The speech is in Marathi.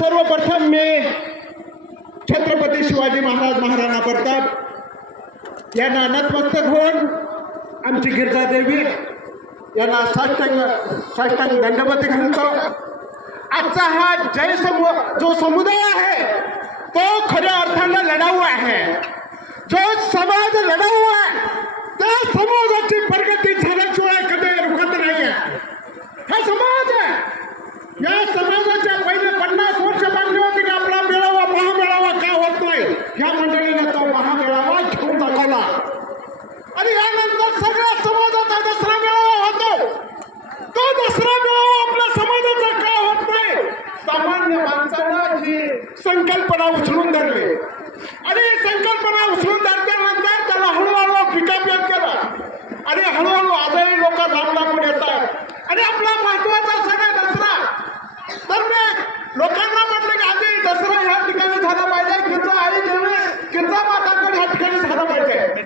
सर्वप्रथम मी छत्रपती शिवाजी महाराज महाराणा प्रताप यांना नतमस्तक होऊन आमची गिरजादेवी यांना साष्टांग दंडवत घालतो। आजचा हा जो समुदाय आहे तो खऱ्या अर्थाने लढाऊ आहे। जो समाज लढाऊ आहे त्या समाजाची प्रगती झाल्याशिवाय कधी रुखत नाही आहे। हा समाज आहे, या समाजाच्या पहिले 50 वर्ष मागणी होती की आपला मेळावा महामेळावा का होत नाही, ह्या मंडळीने तो महामेळावा घेऊन दाखवला आणि यानंतर सगळ्या समाजाचा दसरा मेळावा होतो। तो दसरा मेळावा आपल्या समाजाचा का होत नाही, सामान्य माणसाला ही संकल्पना उचलून धरली आणि संकल्पना उचलून धरल्यानंतर त्याला हळूहळू पिकापेट केला आणि हळूहळू आजही लोक लांब येतात आणि आपला महत्वाचा सण आहे दसरा। तर मी लोकांना